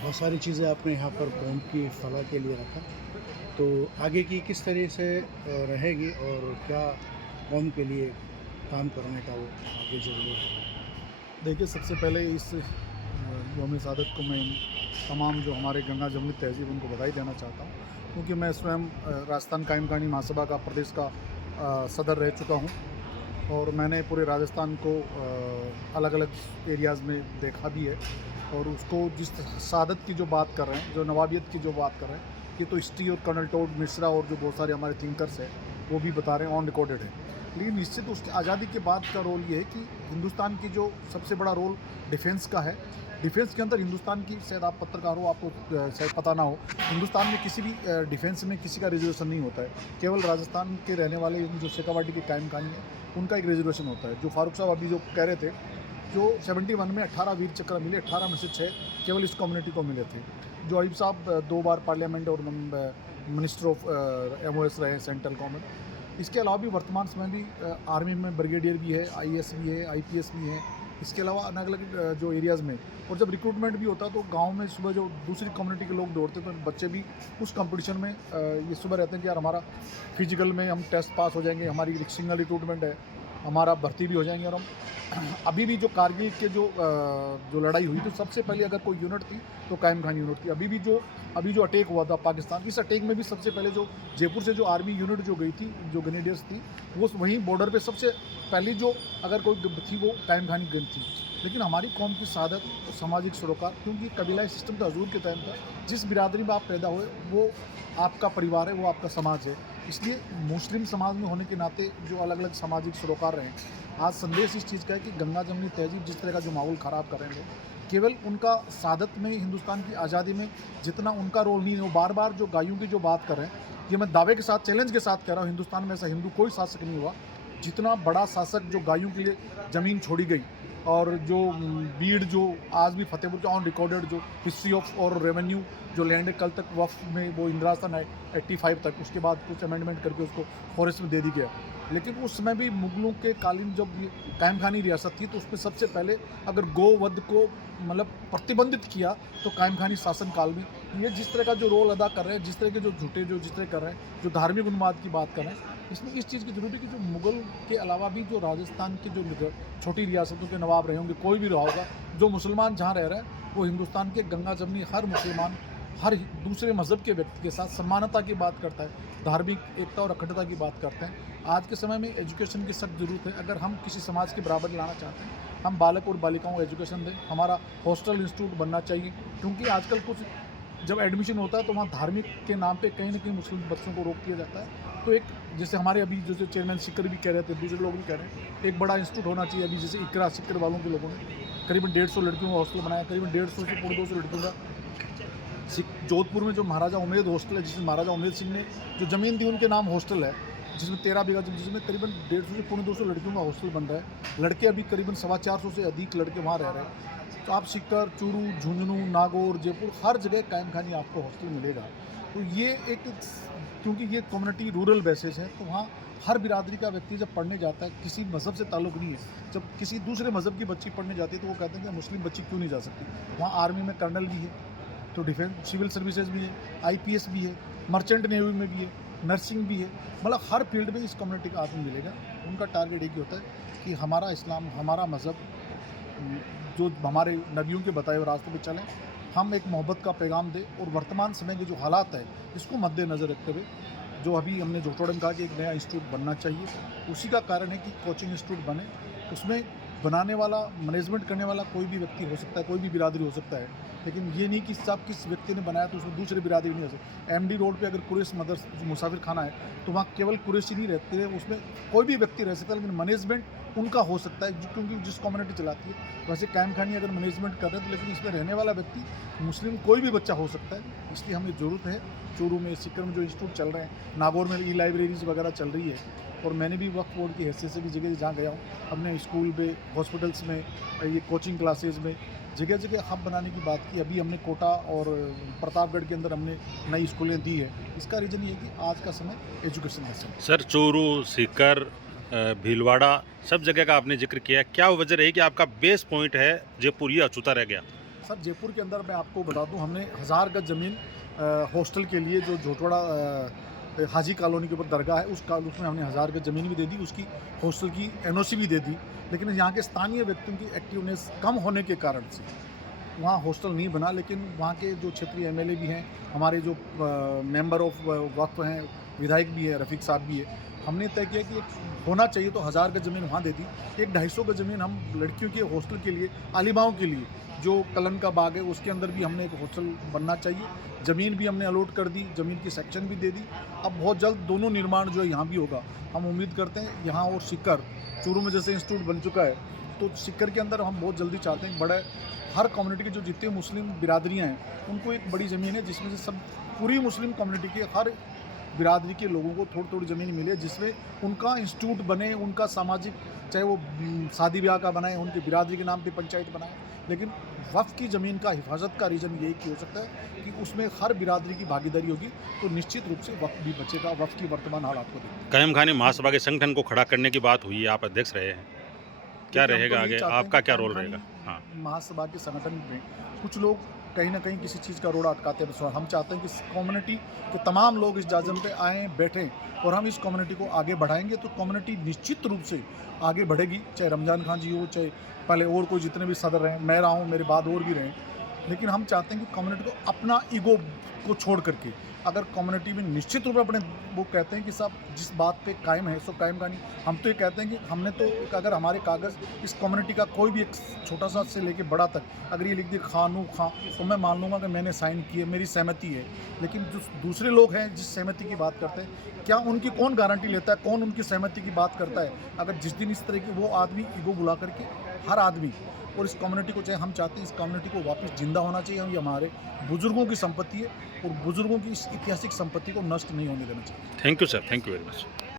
बहुत सारी चीज़ें आपने यहाँ पर कौम की फलाह के लिए रखा, तो आगे की किस तरह से रहेगी और क्या कौम के लिए काम करने का वो आगे ज़रूर है? देखिए, सबसे पहले इस यौम शहादत को मैं तमाम जो हमारे गंगा जमुनी तहज़ीब उनको बधाई देना चाहता हूँ, क्योंकि मैं स्वयं राजस्थान कायम खानी महासभा का प्रदेश का सदर रह चुका हूँ और मैंने पूरे राजस्थान को अलग अलग एरियाज़ में देखा भी है। और उसको जिस शहादत की जो बात कर रहे हैं, जो नवाबियत की जो बात कर रहे हैं, ये तो हिस्ट्री और कर्नल टोड मिश्रा और जो बहुत सारे हमारे थिंकर्स हैं वो भी बता रहे हैं, ऑन रिकॉर्डेड है। लेकिन निश्चित उसकी आज़ादी के बाद का रोल ये है कि हिंदुस्तान की जो सबसे बड़ा रोल डिफेंस का है। डिफेंस के अंदर हिंदुस्तान की, शायद आप पत्रकार हो, आपको शायद पता ना हो, हिंदुस्तान में किसी भी डिफेंस में किसी का रिजर्वेशन नहीं होता है। केवल राजस्थान के रहने वाले जो शेखावाटी के कायम खानी है उनका एक रिजर्वेशन होता है। जो फारूक साहब अभी जो कह रहे थे, जो 71 में 18 वीर चक्र मिले, 18 में से 6 केवल इस कम्युनिटी को मिले थे। जो अयूब साहब 2 बार पार्लियामेंट और मिनिस्टर ऑफ MOS रहे सेंट्रल गवर्नमेंट। इसके अलावा भी वर्तमान समय भी आर्मी में ब्रिगेडियर भी है, IAS भी है, IPS भी है। इसके अलावा अलग अलग जो एरियाज़ में, और जब रिक्रूटमेंट भी होता है तो गांव में सुबह जो दूसरी कम्युनिटी के लोग दौड़ते हैं तो बच्चे भी उस कंपटीशन में ये सुबह रहते हैं कि यार हमारा फिजिकल में हम टेस्ट पास हो जाएंगे, हमारी सिंगल रिक्रूटमेंट है, हमारा भर्ती भी हो जाएंगे। और हम अभी भी जो कारगिल के जो लड़ाई हुई तो सबसे पहले अगर कोई यूनिट थी तो कायम खान यूनिट थी। अभी जो अटैक हुआ था पाकिस्तान, इस अटैक में भी सबसे पहले जो जयपुर से जो आर्मी यूनिट जो गई थी, जो ग्रेनेडियर्स थी, वो वहीं बॉर्डर पे सबसे पहली जो अगर कोई थी वो कायम खानी गन थी। लेकिन हमारी कौम की शहादत, सामाजिक सरोकार, क्योंकि कबीलाई सिस्टम तो हजूर के टाइम था, जिस बिरादरी में आप पैदा हुए वो आपका परिवार है, वो आपका समाज है। इसलिए मुस्लिम समाज में होने के नाते जो अलग अलग सामाजिक सरोकार रहे हैं, आज संदेश इस चीज़ का है कि गंगा जमुनी तहजीब जिस तरह का जो माहौल ख़राब कर रहे हैं लोग, केवल उनका शहादत में, हिंदुस्तान की आज़ादी में जितना उनका रोल नहीं है, वो बार बार जो गायों की जो बात कर रहे हैं, ये मैं दावे के साथ, चैलेंज के साथ कह रहा हूँ, हिंदुस्तान में ऐसा हिंदू कोई शासक नहीं हुआ जितना बड़ा शासक जो गायों के लिए ज़मीन छोड़ी गई। और जो बीड जो आज भी फतेहपुर के ऑन रिकॉर्डेड जो हिस्ट्री ऑफ और रेवेन्यू जो लैंड है, कल तक वक्फ में वो इंदिरा था 85 तक, उसके बाद कुछ अमेंडमेंट करके उसको फॉरेस्ट में दे दी गया। लेकिन उस समय भी मुगलों के कालीन जब ये कायम खानी रियासत थी तो उसमें सबसे पहले अगर गोवध को मतलब प्रतिबंधित किया तो कायम खानी शासन काल में। ये जिस तरह का जो रोल अदा कर रहे हैं, जिस तरह के जो झूठे जो जिस तरह कर रहे हैं, जो धार्मिक उन्माद की बात कर रहे हैं, इसमें इस चीज़ की जरूरत है कि जो मुगल के अलावा भी जो राजस्थान के जो छोटी रियासतों के नवाब रहे होंगे, कोई भी रहा होगा, जो मुसलमान जहाँ रह रहे हैं वो हिंदुस्तान के गंगा जमनी हर मुसलमान, हर दूसरे मज़हब के व्यक्ति के साथ सम्मानता की बात करता है, धार्मिक एकता और अखंडता की बात करते हैं। आज के समय में एजुकेशन की सख्त ज़रूरत है। अगर हम किसी समाज की बराबरी लाना चाहते हैं, हम बालक और बालिकाओं को एजुकेशन दें। हमारा हॉस्टल इंस्टीट्यूट बनना चाहिए, क्योंकि आजकल कुछ जब एडमिशन होता है तो वहाँ धार्मिक के नाम पे कहीं ना कहीं मुस्लिम बच्चों को रोक दिया जाता है। तो एक जैसे हमारे अभी जो चेयरमैन सिक्कर भी कह रहे थे, दूसरे लोग भी कह रहे हैं, एक बड़ा इंस्टीट्यूट होना चाहिए। अभी जैसे इकरा सिक्कर वालों के लोगों ने करीबन 150 लड़कियों का हॉस्टल बनाया, करीबन 150 से 200 लड़कियों का। जोधपुर में जो महाराजा उमेद हॉस्टल है, जिसमें महाराजा उमेद सिंह ने जो ज़मीन दी उनके नाम हॉस्टल है, जिसमें 13 बीघा, जिसमें करीबन 150 से 200 लड़कियों का हॉस्टल बन रहा है। लड़के अभी करीबन 450 से अधिक लड़के वहाँ रह रहे हैं। तो आप सीकर, चूरू, झुंझुनू, नागौर, जयपुर, हर जगह कायम खानी आपको हॉस्टल मिलेगा। तो ये एक, क्योंकि ये कम्युनिटी रूरल बेसिस है, तो वहाँ हर बिरादरी का व्यक्ति जब पढ़ने जाता है, किसी मज़हब से ताल्लुक़ नहीं है, जब किसी दूसरे मज़हब की बच्ची पढ़ने जाती है तो वो कहते हैं कि मुस्लिम बच्ची क्यों नहीं जा सकती। वहाँ आर्मी में कर्नल भी है, तो डिफेंस सिविल सर्विसेज भी है, IPS भी है, मर्चेंट नेवी में भी है, नर्सिंग भी है। मतलब हर फील्ड में इस कम्युनिटी का आदमी मिलेगा। उनका टारगेट एक ही होता है कि हमारा इस्लाम, हमारा मज़हब, जो हमारे नबियों के बताए हुए रास्ते पे चलें, हम एक मोहब्बत का पैगाम दें। और वर्तमान समय के जो हालात है इसको मद्देनज़र रखते हुए जो अभी हमने जोटोड़े में कहा कि एक नया इंस्टीट्यूट बनना चाहिए, उसी का कारण है कि कोचिंग इंस्टीट्यूट बने। उसमें बनाने वाला, मैनेजमेंट करने वाला कोई भी व्यक्ति हो सकता है, कोई भी बिरादरी हो सकता है, लेकिन ये नहीं कि सब किस व्यक्ति ने बनाया तो उसमें दूसरी बिरादरी नहीं हो सकती। MD रोड पे अगर कुरैश मदरस जो मुसाफिर खाना है तो वहाँ केवल कुरैशी नहीं रहते हैं, उसमें कोई भी व्यक्ति रह सकता है, लेकिन मैनेजमेंट उनका हो सकता है क्योंकि जिस कम्युनिटी चलाती है। वैसे कायम खानी अगर मैनेजमेंट कर रहे हैं तो, लेकिन इसमें रहने वाला व्यक्ति मुस्लिम कोई भी बच्चा हो सकता है। इसलिए हमें ज़रूरत है, चूरू में, सीकर में जो इंस्टीट्यूट चल रहे हैं, नागौर में ई-लाइब्रेरीज वगैरह चल रही है, और मैंने भी वक्फ बोर्ड की हैसियत से भी जगह जहाँ गया हूँ, अपने स्कूल में, हॉस्पिटल्स में, ये कोचिंग क्लासेज में जगह जगह हब बनाने की बात की। अभी हमने कोटा और प्रतापगढ़ के अंदर हमने नई स्कूलें दी है। इसका रीज़न ये है कि आज का समय एजुकेशन का समय। सर, चूरू, सीकर, भीलवाड़ा, सब जगह का आपने जिक्र किया। क्या वजह रही कि आपका बेस पॉइंट है जयपुर ये अछूता रह गया? सर जयपुर के अंदर मैं आपको बता दूं, हमने 1000 गज ज़मीन हॉस्टल के लिए जो जोटवाड़ा हाजी कॉलोनी के ऊपर दरगाह है उसमें हमने 1000 गज ज़मीन भी दे दी, उसकी हॉस्टल की NOC भी दे दी। लेकिन यहाँ के स्थानीय व्यक्तियों की एक्टिवनेस कम होने के कारण से वहाँ हॉस्टल नहीं बना। लेकिन वहाँ के जो क्षेत्रीय MLA भी हैं, हमारे जो मेंबर ऑफ वक्फ हैं, विधायक भी है, रफ़ीक साहब भी है, हमने तय किया कि होना चाहिए तो 1000 गज ज़मीन वहाँ दे दी। एक 250 गज ज़मीन हम लड़कियों के हॉस्टल के लिए, आलिमाओं के लिए, जो कलन का बाग है उसके अंदर भी हमने एक हॉस्टल बनना चाहिए। ज़मीन भी हमने अलॉट कर दी, ज़मीन की सेक्शन भी दे दी। अब बहुत जल्द दोनों निर्माण जो है यहाँ भी होगा। हम उम्मीद करते हैं यहाँ और सिक्कर, चूरू में जैसे इंस्टीट्यूट बन चुका है, तो सिक्कर के अंदर हम बहुत जल्दी चाहते हैं बड़ा हर कम्युनिटी के जो जितने मुस्लिम बिरादरियाँ हैं उनको एक बड़ी ज़मीन है जिसमें से सब पूरी मुस्लिम कम्युनिटी के हर बिरादरी के लोगों को थोड़ी थोड़ी ज़मीन मिले, जिसमें उनका इंस्टीट्यूट बने, उनका सामाजिक, चाहे वो शादी ब्याह का बनाए, उनकी बिरादरी के नाम पे पंचायत बनाए। लेकिन वफ़ की ज़मीन का हिफाजत का रीज़न ये कि हो सकता है कि उसमें हर बिरादरी की भागीदारी होगी तो निश्चित रूप से वफ़ भी बचेगा। वफ़ की वर्तमान हालात को देखते कायम खानी महासभा के संगठन को खड़ा करने की बात हुई है, आप अध्यक्ष रहे हैं, क्या हम तो रहेगा यही आगे, चाहते हैं आपका कि क्या रोल कायम रहेगा? हाँ, खानी महासभा के संगठन में कुछ लोग कहीं ना कहीं किसी चीज़ का रोड़ा अटकाते हैं। हम चाहते हैं कि कम्युनिटी के तमाम लोग इस जाजम पे आएँ, बैठें और हम इस कम्युनिटी को आगे बढ़ाएंगे तो कम्युनिटी निश्चित रूप से आगे बढ़ेगी। चाहे रमज़ान खान जी हो, चाहे पहले और कोई जितने भी सदर रहें, मैं रहा हूँ, मेरे बाद और भी रहें, लेकिन हम चाहते हैं कि कम्युनिटी को अपना ईगो को छोड़ करके अगर कम्युनिटी में निश्चित रूप से अपने वो कहते हैं कि साहब जिस बात पे कायम है सो कायम कहानी। हम तो ये कहते हैं कि हमने तो अगर हमारे कागज़ इस कम्युनिटी का कोई भी एक छोटा सा से लेके बड़ा तक अगर ये लिख दिया खानू खां, तो मैं मान लूँगा कि मैंने साइन किए, मेरी सहमति है। लेकिन जो दूसरे लोग हैं जिस सहमति की बात करते हैं, क्या उनकी कौन गारंटी लेता है, कौन उनकी सहमति की बात करता है? अगर जिस दिन इस तरह की वो आदमी ईगो बुला करके हर आदमी और इस कम्युनिटी को, चाहे हम चाहते हैं इस कम्युनिटी को वापस जिंदा होना चाहिए। ये हमारे बुजुर्गों की संपत्ति है और बुजुर्गों की इस ऐतिहासिक संपत्ति को नष्ट नहीं होने देना चाहिए। Thank you sir, thank you very much.